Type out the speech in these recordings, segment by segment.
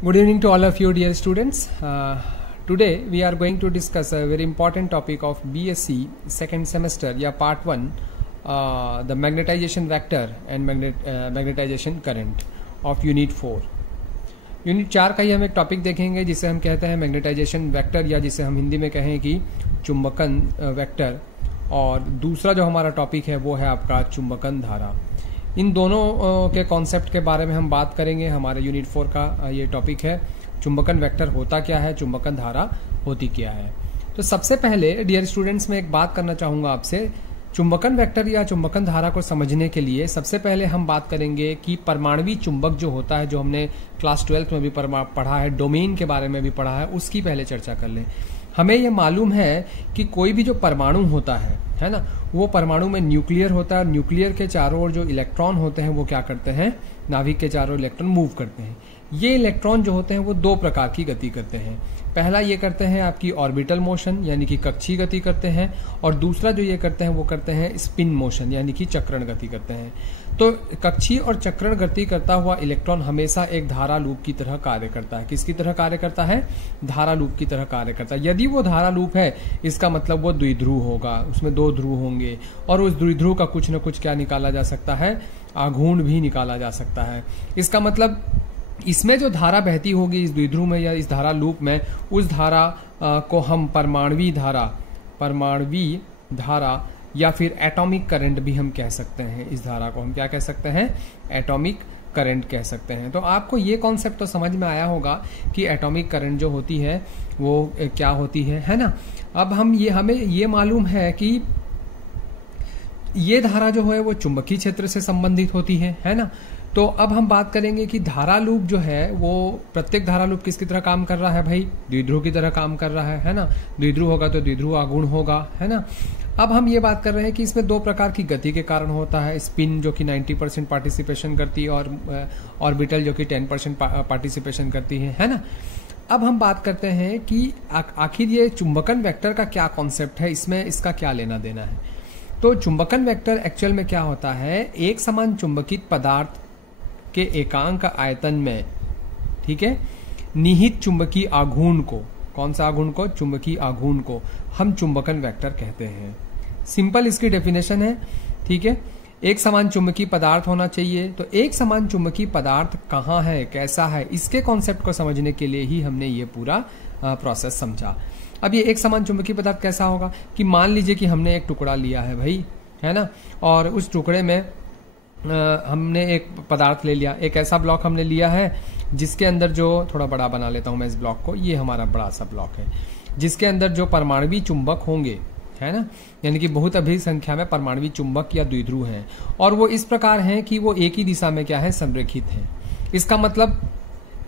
Good evening to all of you, dear students. Today we are going to discuss a very important topic of BSc second semester या part 1, the magnetization vector and magnetization current of unit 4. Unit 4 का ही हम एक topic देखेंगे जिसे हम कहते हैं magnetisation vector या जिसे हम हिंदी में कहें कि चुंबकन वेक्टर, और दूसरा जो हमारा टॉपिक है वो है आपका चुंबकन धारा। इन दोनों के कॉन्सेप्ट के बारे में हम बात करेंगे। हमारे यूनिट 4 का ये टॉपिक है चुंबकन वेक्टर होता क्या है, चुंबकन धारा होती क्या है। तो सबसे पहले डियर स्टूडेंट्स मैं एक बात करना चाहूंगा आपसे। चुंबकन वेक्टर या चुंबकन धारा को समझने के लिए सबसे पहले हम बात करेंगे कि परमाणुवी चुंबक जो होता है, जो हमने क्लास 12 में भी पढ़ा है, डोमेन के बारे में भी पढ़ा है, उसकी पहले चर्चा कर लें। हमें यह मालूम है कि कोई भी जो परमाणु होता है ना, वो परमाणु में न्यूक्लियर होता है और न्यूक्लियर के चारों ओर जो इलेक्ट्रॉन होते हैं वो क्या करते हैं, नाभिक के चारों इलेक्ट्रॉन मूव करते हैं। ये इलेक्ट्रॉन जो होते हैं वो दो प्रकार की गति करते हैं। पहला ये करते हैं आपकी ऑर्बिटल मोशन यानी कि कक्षीय गति करते हैं, और दूसरा जो ये करते हैं वो करते हैं स्पिन मोशन यानी कि चक्रण गति करते हैं। तो कक्षीय और चक्रण गति करता हुआ इलेक्ट्रॉन हमेशा एक धारा लूप की तरह कार्य करता है। किसकी तरह कार्य करता है? धारा लूप की तरह कार्य करता है। यदि वो धारा लूप है इसका मतलब वो द्विध्रुव होगा, उसमें दो ध्रुव होंगे, और उस द्विध्रुव का कुछ न कुछ क्या निकाला जा सकता है, आघूर्ण भी निकाला जा सकता है। इसका मतलब इसमें जो धारा बहती होगी इस द्विध्रुव में या इस धारा लूप में, उस धारा को हम परमाणुवी धारा या फिर एटॉमिक करंट भी हम कह सकते हैं। इस धारा को हम क्या कह सकते हैं? एटॉमिक करंट कह सकते हैं। तो आपको ये कॉन्सेप्ट तो समझ में आया होगा कि एटॉमिक करंट जो होती है वो क्या होती है ना। अब हमें ये मालूम है कि ये धारा जो है वो चुंबकीय क्षेत्र से संबंधित होती है ना। तो अब हम बात करेंगे कि धारा लूप जो है वो प्रत्येक धारा लूप किसकी तरह काम कर रहा है भाई? द्विध्रुव की तरह काम कर रहा है ना। द्विध्रुव होगा तो द्विध्रुव आघूर्ण होगा, है ना। अब हम ये बात कर रहे हैं कि इसमें दो प्रकार की गति के कारण होता है। स्पिन जो कि 90% पार्टिसिपेशन करती है और ऑर्बिटल जो कि 10% पार्टिसिपेशन करती है ना। अब हम बात करते हैं कि आखिर ये चुंबकन वेक्टर का क्या कॉन्सेप्ट है, इसमें इसका क्या लेना देना है। तो चुंबकन वेक्टर एक्चुअल में क्या होता है, एक समान चुंबकित पदार्थ के एकांक आयतन में, ठीक है, निहित चुंबकीय आघूर्ण को, कौन सा आघूर्ण को? चुंबकीय आघूर्ण को हम चुंबकन वेक्टर कहते हैं। सिंपल इसकी डेफिनेशन है, ठीक है। एक समान चुंबकीय पदार्थ होना चाहिए। तो एक समान चुंबकीय पदार्थ कहाँ है, कैसा है, इसके कॉन्सेप्ट को समझने के लिए ही हमने ये पूरा प्रोसेस समझा। अब ये एक समान चुंबकीय पदार्थ कैसा होगा कि मान लीजिए कि हमने एक टुकड़ा लिया है भाई, है ना, और उस टुकड़े में हमने एक पदार्थ ले लिया, एक ऐसा ब्लॉक हमने लिया है जिसके अंदर जो, थोड़ा बड़ा बना लेता हूं मैं इस ब्लॉक को, ये हमारा बड़ा सा ब्लॉक है जिसके अंदर जो परमाणुवी चुंबक होंगे, है ना, यानी कि बहुत अधिक संख्या में परमाणुवी चुंबक या द्विध्रुव हैं, और वो इस प्रकार हैं कि वो एक ही दिशा में क्या है, संरेखित हैं। इसका मतलब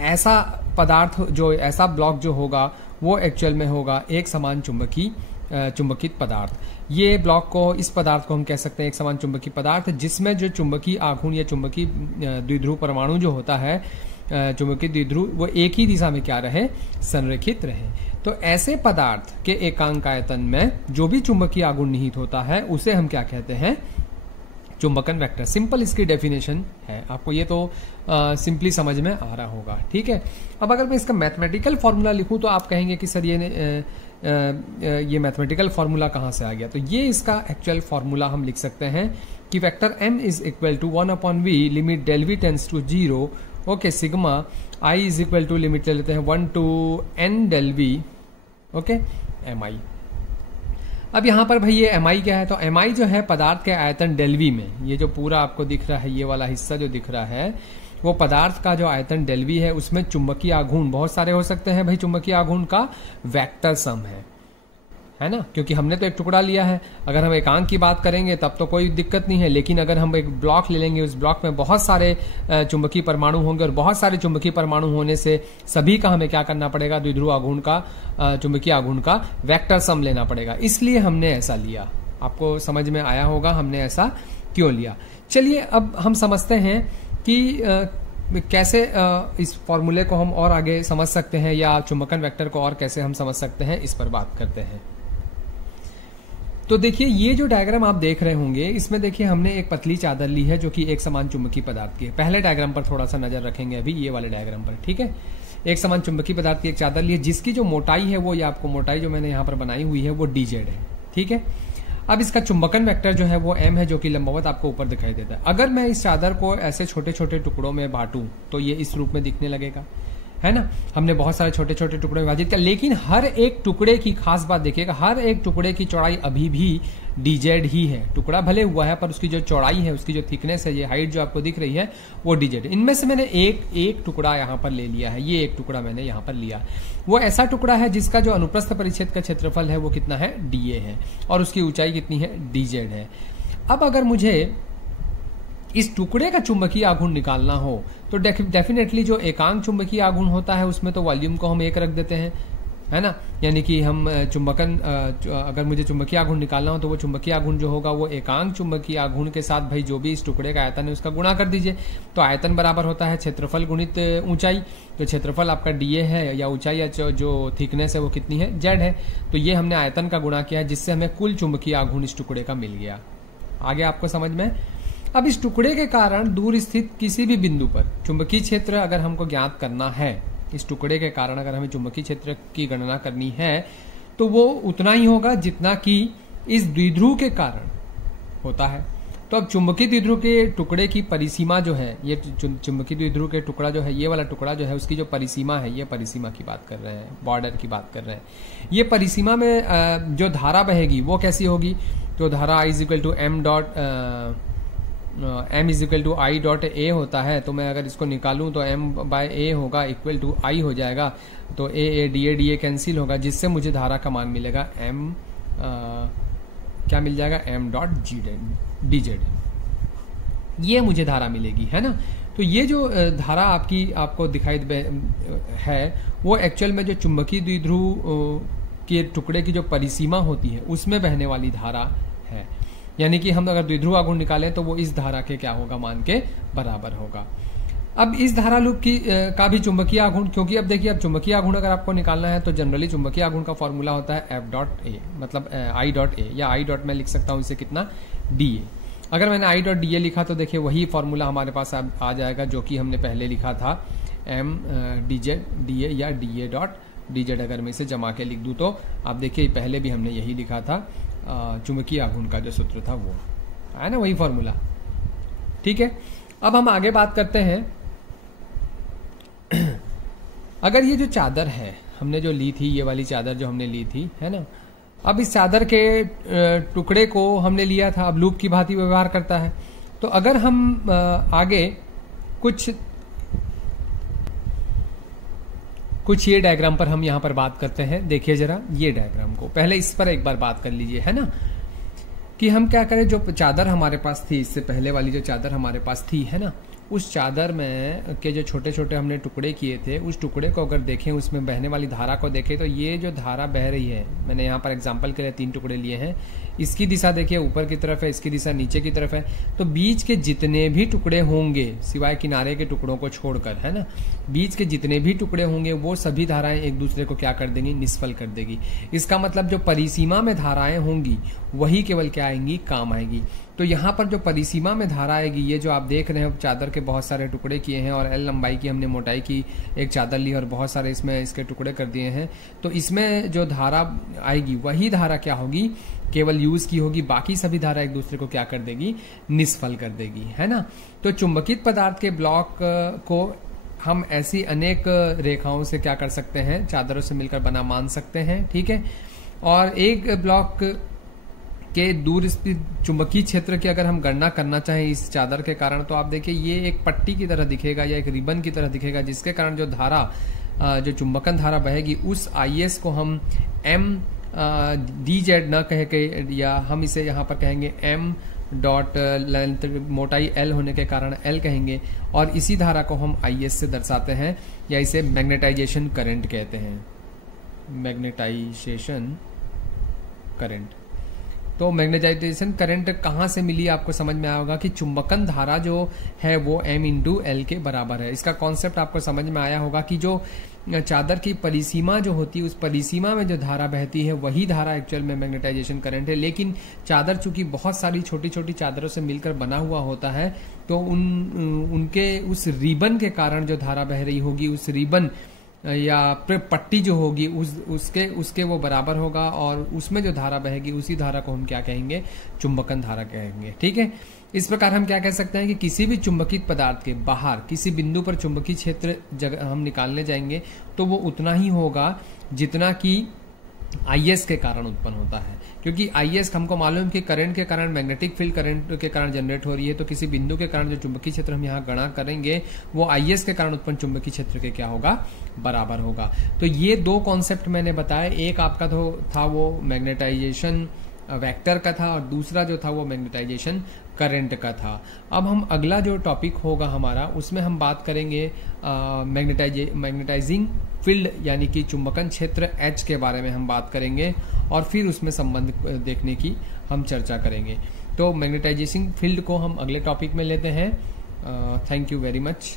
ऐसा पदार्थ जो, ऐसा ब्लॉक जो होगा वो एक्चुअल में होगा एक समान चुंबकित पदार्थ। ये ब्लॉक को, इस पदार्थ को हम कह सकते हैं एक समान चुंबकीय पदार्थ, जिसमें जो चुंबकीय आघूर्ण या चुंबकीय द्विध्रुव परमाणु जो होता है, चुंबकीय द्विध्रुव, वो एक ही दिशा में क्या रहे, संरेखित रहे। तो ऐसे पदार्थ के एकांक आयतन में जो भी चुंबकीय आघूर्ण निहित होता है उसे हम क्या कहते हैं, चुंबकन वेक्टर। सिंपल इसकी डेफिनेशन है, आपको ये तो सिंपली समझ में आ रहा होगा, ठीक है। अब अगर मैं इसका मैथमेटिकल फॉर्मूला लिखूं तो आप कहेंगे कि सर ये मैथमेटिकल फॉर्मूला कहाँ से आ गया। तो ये इसका एक्चुअल फॉर्मूला हम लिख सकते हैं कि vector m is equal to 1/v limit del v tends to 0, okay, sigma i is equal to, limit ले लेते हैं 1 to n del v, okay, mi। अब यहाँ पर भाई ये mi क्या है? तो mi जो है पदार्थ के आयतन डेल v में, ये जो पूरा आपको दिख रहा है, ये वाला हिस्सा जो दिख रहा है वो पदार्थ का जो आयतन डेल v है, उसमें चुंबकीय आघूर्ण बहुत सारे हो सकते हैं भाई, चुंबकीय आघूर्ण का वेक्टर सम है ना, क्योंकि हमने तो एक टुकड़ा लिया है। अगर हम एकांक की बात करेंगे तब तो कोई दिक्कत नहीं है, लेकिन अगर हम एक ब्लॉक ले लेंगे, उस ब्लॉक में बहुत सारे चुंबकीय परमाणु होंगे, और बहुत सारे चुंबकीय परमाणु होने से सभी का हमें क्या करना पड़ेगा, द्विध्रुव आघूर्ण का, चुंबकीय आघूर्ण का वेक्टर सम लेना पड़ेगा। इसलिए हमने ऐसा लिया। आपको समझ में आया होगा हमने ऐसा क्यों लिया। चलिए अब हम समझते हैं कि कैसे इस फॉर्मूले को हम और आगे समझ सकते हैं, या चुंबकन वेक्टर को और कैसे हम समझ सकते हैं, इस पर बात करते हैं। तो देखिए ये जो डायग्राम आप देख रहे होंगे, इसमें देखिए हमने एक पतली चादर ली है जो कि एक समान चुंबकीय पदार्थ की है। पहले डायग्राम पर थोड़ा सा नजर रखेंगे, अभी ये वाले डायग्राम पर, ठीक है। एक समान चुंबकीय पदार्थ की एक चादर ली है जिसकी जो मोटाई है वो, ये आपको मोटाई जो मैंने यहाँ पर बनाई हुई है वो dz है, ठीक है। अब इसका चुंबकन वेक्टर जो है वो m है, जो कि लंबवत आपको ऊपर दिखाई देता है। अगर मैं इस चादर को ऐसे छोटे छोटे टुकड़ों में बांटूं तो ये इस रूप में दिखने लगेगा, है ना। हमने बहुत सारे छोटे छोटे टुकड़े विभाजित किया, लेकिन हर एक टुकड़े की खास बात देखिएगा, हर एक टुकड़े की चौड़ाई अभी भी dz ही है। टुकड़ा भले हुआ है पर उसकी जो चौड़ाई है, उसकी जो थिकनेस है, ये हाइट जो आपको दिख रही है वो dz। इनमें से मैंने एक टुकड़ा यहाँ पर ले लिया है, ये एक टुकड़ा मैंने यहाँ पर लिया। वो ऐसा टुकड़ा है जिसका जो अनुप्रस्थ परिच्छेद का क्षेत्रफल है वो कितना है, dA है, और उसकी ऊंचाई कितनी है, dz है। अब अगर मुझे इस टुकड़े का चुंबकीय आघूर्ण निकालना हो तो डेफिनेटली जो एकांक चुंबकीय आघूर्ण होता है उसमें तो वॉल्यूम को हम 1 रख देते हैं, है ना। यानी कि हम चुंबकन, अगर मुझे चुंबकीय आघूर्ण निकालना हो तो वो चुंबकीय आघूर्ण जो होगा वो एकांक चुंबकीय आघूर्ण के साथ भाई जो भी इस टुकड़े का आयतन है उसका गुणा कर दीजिए। तो आयतन बराबर होता है क्षेत्रफल गुणित ऊंचाई। तो क्षेत्रफल आपका dA है, या ऊंचाई या जो थिकनेस है वो कितनी है, z है। तो ये हमने आयतन का गुणा किया है, जिससे हमें कुल चुंबकीय आघूर्ण इस टुकड़े का मिल गया। आगे आपको समझ में। अब इस टुकड़े के कारण दूर स्थित किसी भी बिंदु पर चुंबकीय क्षेत्र अगर हमको ज्ञात करना है, इस टुकड़े के कारण अगर हमें चुंबकीय क्षेत्र की गणना करनी है तो वो उतना ही होगा जितना कि इस द्विध्रुव के कारण होता है। तो अब चुंबकीय द्विध्रुव के टुकड़े की परिसीमा जो है, ये चुंबकीय द्विध्रुव के टुकड़ा जो है, ये वाला टुकड़ा जो है उसकी जो परिसीमा है, ये परिसीमा की बात कर रहे हैं, बॉर्डर की बात कर रहे हैं। ये परिसीमा में जो धारा बहेगी वो कैसी होगी, तो धारा I = I डॉट A होता है। तो मैं अगर इसको निकालूं तो M/A होगा इक्वल टू I हो जाएगा। तो A dA कैंसिल होगा, जिससे मुझे धारा का मान मिलेगा क्या मिल जाएगा, M डॉट dz। ये मुझे धारा मिलेगी, है ना। तो ये जो धारा आपको दिखाई है वो एक्चुअल में जो चुंबकीय द्विध्रुव के टुकड़े की जो परिसीमा होती है उसमें बहने वाली धारा है। यानी कि हम अगर द्विध्रुव आघूर्ण निकालें तो वो इस धारा के क्या होगा, मान के बराबर होगा। अब इस धारा लूप का भी चुंबकीय आघूर्ण, क्योंकि अब देखिए अब चुंबकीय आघूर्ण अगर आपको निकालना है तो जनरली चुंबकीय आघूर्ण का फॉर्मूला होता है F डॉट A, मतलब I डॉट A, या I डॉट मैं लिख सकता हूं इसे कितना, dA। अगर मैंने I डॉट dA लिखा तो देखिए वही फॉर्मूला हमारे पास आ जाएगा जो कि हमने पहले लिखा था, M dz dA या dA डॉट dz। अगर मैं इसे जमा के लिख दूं तो आप देखिए पहले भी हमने यही लिखा था, चुंबकीय आघूर्ण का जो सूत्र था वो है ना, वही फॉर्मूला, ठीक है। अब हम आगे बात करते हैं। अगर ये जो चादर है हमने जो ली थी, ये वाली चादर जो हमने ली थी, है ना। अब इस चादर के टुकड़े को हमने लिया था, अब लूप की भांति व्यवहार करता है। तो अगर हम आगे कुछ ये डायग्राम पर हम यहां पर बात करते हैं। देखिए जरा ये डायग्राम को, पहले इस पर एक बार बात कर लीजिए, है ना, कि हम क्या करें। जो चादर हमारे पास थी, इससे पहले वाली जो चादर हमारे पास थी, है ना, उस चादर में के जो छोटे छोटे हमने टुकड़े किए थे, उस टुकड़े को अगर देखें, उसमें बहने वाली धारा को देखें, तो ये जो धारा बह रही है, मैंने यहाँ पर एग्जांपल के लिए 3 टुकड़े लिए हैं। इसकी दिशा देखिए ऊपर की तरफ है, इसकी दिशा नीचे की तरफ है। तो बीच के जितने भी टुकड़े होंगे, सिवाय किनारे के टुकड़ों को छोड़कर, है ना, बीच के जितने भी टुकड़े होंगे वो सभी धाराएं एक दूसरे को क्या कर देंगी, निष्फल कर देगी। इसका मतलब जो परिसीमा में धाराएं होंगी वही केवल क्या आएंगी, काम आएगी। तो यहाँ पर जो परिसीमा में धारा आएगी, ये जो आप देख रहे हैं चादर के बहुत सारे टुकड़े किए हैं और L लंबाई की हमने मोटाई की एक चादर ली और बहुत सारे इसमें इसके टुकड़े कर दिए हैं। तो इसमें जो धारा आएगी वही धारा क्या होगी, केवल यूज की होगी, बाकी सभी धारा एक दूसरे को क्या कर देगी, निष्फल कर देगी, है ना। तो चुंबकित पदार्थ के ब्लॉक को हम ऐसी अनेक रेखाओं से क्या कर सकते हैं, चादरों से मिलकर बना मान सकते हैं, ठीक है। और एक ब्लॉक के दूर स्थित चुंबकीय क्षेत्र की अगर हम गणना करना चाहें इस चादर के कारण, तो आप देखिए ये एक पट्टी की तरह दिखेगा या एक रिबन की तरह दिखेगा, जिसके कारण जो धारा, जो चुंबकन धारा बहेगी, उस IS को हम M dz न कह के, या हम इसे यहाँ पर कहेंगे M डॉट लेंथ, मोटाई L होने के कारण L कहेंगे। और इसी धारा को हम IS से दर्शाते हैं, या इसे मैग्नेटाइजेशन करंट कहते हैं, मैग्नेटाइजेशन करंट। तो मैग्नेटाइजेशन करंट कहाँ से मिली, आपको समझ में आया होगा कि चुंबकन धारा जो है वो M × L के बराबर है। इसका कॉन्सेप्ट आपको समझ में आया होगा कि जो चादर की परिसीमा जो होती है, उस परिसीमा में जो धारा बहती है वही धारा एक्चुअल में मैग्नेटाइजेशन करंट है। लेकिन चादर चूंकि बहुत सारी छोटी छोटी चादरों से मिलकर बना हुआ होता है, तो उनके उस रिबन के कारण जो धारा बह रही होगी, उस रिबन या पट्टी जो होगी उसके वो बराबर होगा, और उसमें जो धारा बहेगी उसी धारा को हम क्या कहेंगे, चुंबकन धारा कहेंगे। ठीक है, इस प्रकार हम क्या कह सकते हैं कि किसी भी चुंबकित पदार्थ के बाहर किसी बिंदु पर चुंबकीय क्षेत्र जगह हम निकालने जाएंगे तो वो उतना ही होगा जितना कि IS के कारण उत्पन्न होता है, क्योंकि IS हमको मालूम कि करंट के कारण, मैग्नेटिक फील्ड करंट के कारण जनरेट हो रही है, तो किसी बिंदु के कारण जो चुंबकीय क्षेत्र हम यहाँ गणना करेंगे वो IS के कारण उत्पन्न चुंबकीय क्षेत्र के क्या होगा, बराबर होगा। तो ये दो कॉन्सेप्ट मैंने बताया, एक आपका तो था वो मैग्नेटाइजेशन वेक्टर का था, और दूसरा जो था वो मैग्नेटाइजेशन करंट का था। अब हम अगला जो टॉपिक होगा हमारा, उसमें हम बात करेंगे मैग्नेटाइजिंग फील्ड यानी कि चुंबकन क्षेत्र H के बारे में हम बात करेंगे, और फिर उसमें संबंध देखने की हम चर्चा करेंगे। तो मैग्नेटाइजिंग फील्ड को हम अगले टॉपिक में लेते हैं। Thank you very much.